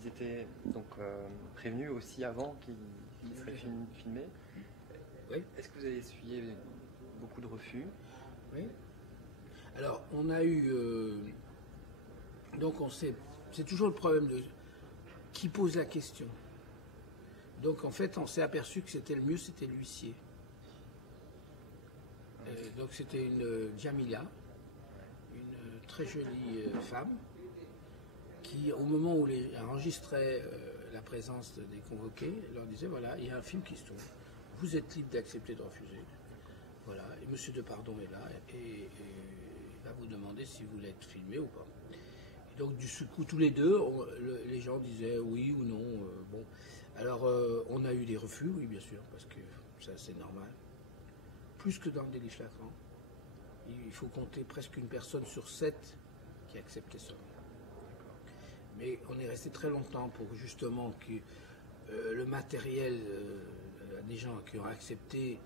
Ils étaient donc prévenus aussi avant qu'ils seraient filmés. Oui. Est-ce que vous avez essuyé beaucoup de refus? Oui. Alors, on a eu... donc, c'est toujours le problème de qui pose la question. Donc, en fait, on s'est aperçu que c'était le mieux, c'était l'huissier. Donc, c'était une Jamila, une très jolie femme, qui, au moment où elle enregistrait la présence des convoqués, leur disait, voilà, il y a un film qui se tourne. Vous êtes libre d'accepter de refuser. Voilà, et M. Depardon est là, et il va vous demander si vous voulez être filmé ou pas. Et donc, du coup, tous les deux, les gens disaient oui ou non. Bon, alors, on a eu des refus, oui, bien sûr, parce que ça, c'est normal. Plus que dans le délit flagrant. Il faut compter presque une personne sur 7 qui acceptait ça. Mais on est resté très longtemps pour justement que le matériel des gens qui ont accepté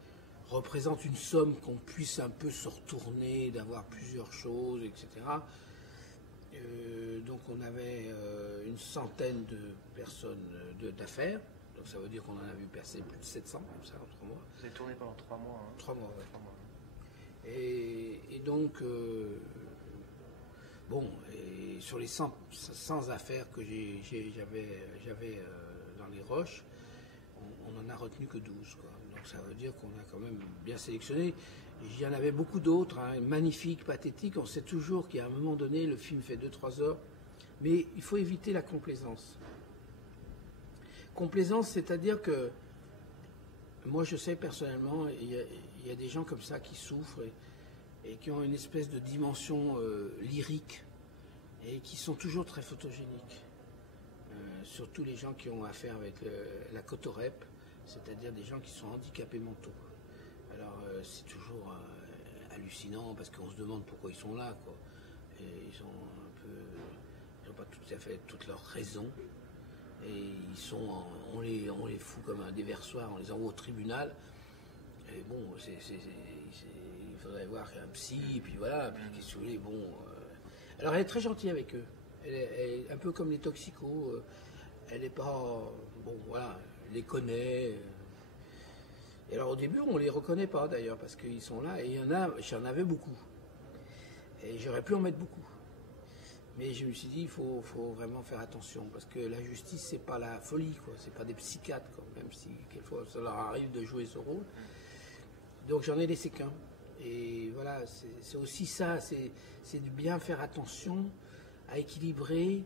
représente une somme qu'on puisse un peu se retourner, d'avoir plusieurs choses, etc. Donc on avait une centaine de personnes d'affaires, donc ça veut dire qu'on en a vu passer plus de 700 comme ça en 3 mois. Vous avez tourné pendant 3 mois. Hein. 3 mois, ouais. 3 mois. Et donc, bon, et sur les 100 affaires que j'avais dans les roches, on n'en a retenu que 12, quoi. Donc ça veut dire qu'on a quand même bien sélectionné. Il y en avait beaucoup d'autres, hein, magnifiques, pathétiques. On sait toujours qu'à un moment donné, le film fait 2-3 heures. Mais il faut éviter la complaisance. Complaisance, c'est-à-dire que moi, je sais personnellement, il y a des gens comme ça qui souffrent et qui ont une espèce de dimension lyrique et qui sont toujours très photogéniques. Surtout les gens qui ont affaire avec la cotorep, c'est-à-dire des gens qui sont handicapés mentaux. Alors, c'est toujours hallucinant parce qu'on se demande pourquoi ils sont là, quoi. Et ils sont un peu... Ils n'ont pas tout à fait toutes leurs raisons. Et on les fout comme un déversoir, on les envoie au tribunal. Et bon, il faudrait voir un psy, et puis voilà, puis qu'est-ce que vous voulez, bon. Alors elle est très gentille avec eux. Elle est un peu comme les toxicos. Elle n'est pas. Bon, voilà, elle les connaît. Et alors au début, on ne les reconnaît pas d'ailleurs, parce qu'ils sont là, et j'en avais beaucoup. Et j'aurais pu en mettre beaucoup. Mais je me suis dit, il faut vraiment faire attention, parce que la justice, c'est pas la folie, quoi. C'est pas des psychiatres, quoi, même si quelquefois ça leur arrive de jouer ce rôle. Donc j'en ai laissé qu'un. Et voilà, c'est aussi ça, c'est de bien faire attention à équilibrer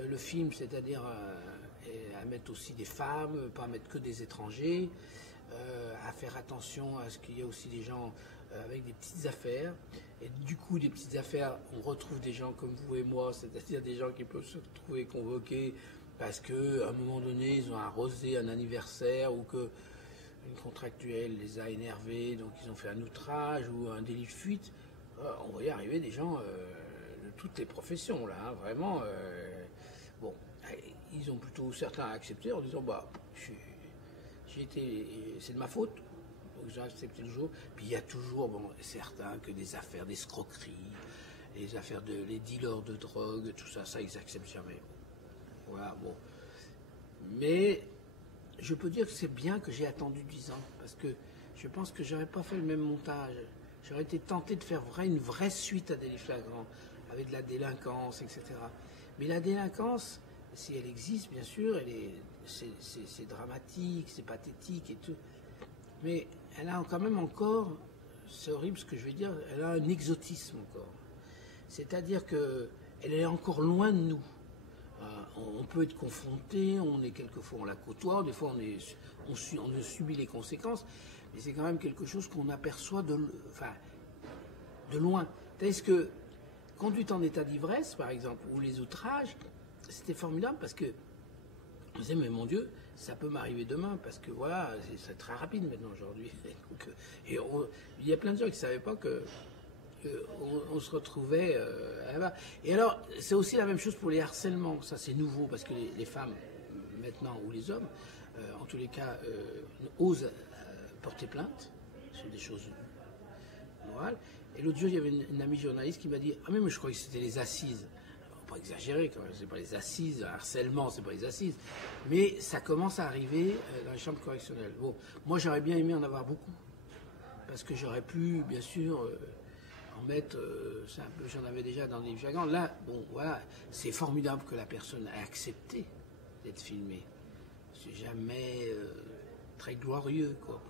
le film, c'est-à-dire à mettre aussi des femmes, pas mettre que des étrangers, à faire attention à ce qu'il y ait aussi des gens avec des petites affaires. Et du coup, des petites affaires, on retrouve des gens comme vous et moi, c'est-à-dire des gens qui peuvent se trouver convoqués parce qu'à un moment donné, ils ont arrosé un anniversaire ou que une contractuelle les a énervés, donc ils ont fait un outrage ou un délit de fuite. On voyait arriver des gens de toutes les professions, là, hein, vraiment. Bon, ils ont plutôt certains accepté en disant, bah, c'est de ma faute. Donc j'ai accepté le jour. Puis il y a toujours, bon, certains que des affaires d'escroquerie, les affaires les dealers de drogue, tout ça, ils acceptent jamais. Voilà, bon. Mais je peux dire que c'est bien que j'ai attendu 10 ans, parce que je pense que j'aurais pas fait le même montage. J'aurais été tenté de faire une vraie suite à Délit flagrant, avec de la délinquance, etc. Mais la délinquance, si elle existe, bien sûr, c'est dramatique, c'est pathétique et tout. Mais elle a quand même encore, c'est horrible ce que je vais dire, elle a un exotisme encore. C'est-à-dire qu'elle est encore loin de nous. On peut être confronté, quelquefois on la côtoie, des fois on subit les conséquences, mais c'est quand même quelque chose qu'on aperçoit de loin. Tandis que conduite en état d'ivresse, par exemple, ou les outrages, c'était formidable parce que on disait, mais mon Dieu, ça peut m'arriver demain, parce que voilà, c'est très rapide maintenant aujourd'hui. Et il y a plein de gens qui ne savaient pas qu'on se retrouvait là-bas. Et alors, c'est aussi la même chose pour les harcèlements. Ça, c'est nouveau, parce que les femmes, maintenant, ou les hommes, en tous les cas, osent porter plainte sur des choses morales. Et l'autre jour, il y avait une amie journaliste qui m'a dit, ah mais je croyais que c'était les assises. faut pas exagérer quand même, c'est pas les assises, le harcèlement, c'est pas les assises, mais ça commence à arriver dans les chambres correctionnelles. Bon, moi j'aurais bien aimé en avoir beaucoup, parce que j'aurais pu, bien sûr, en mettre, j'en avais déjà dans des flagrants. Là, bon, voilà, c'est formidable que la personne ait accepté d'être filmée. C'est jamais très glorieux, quoi.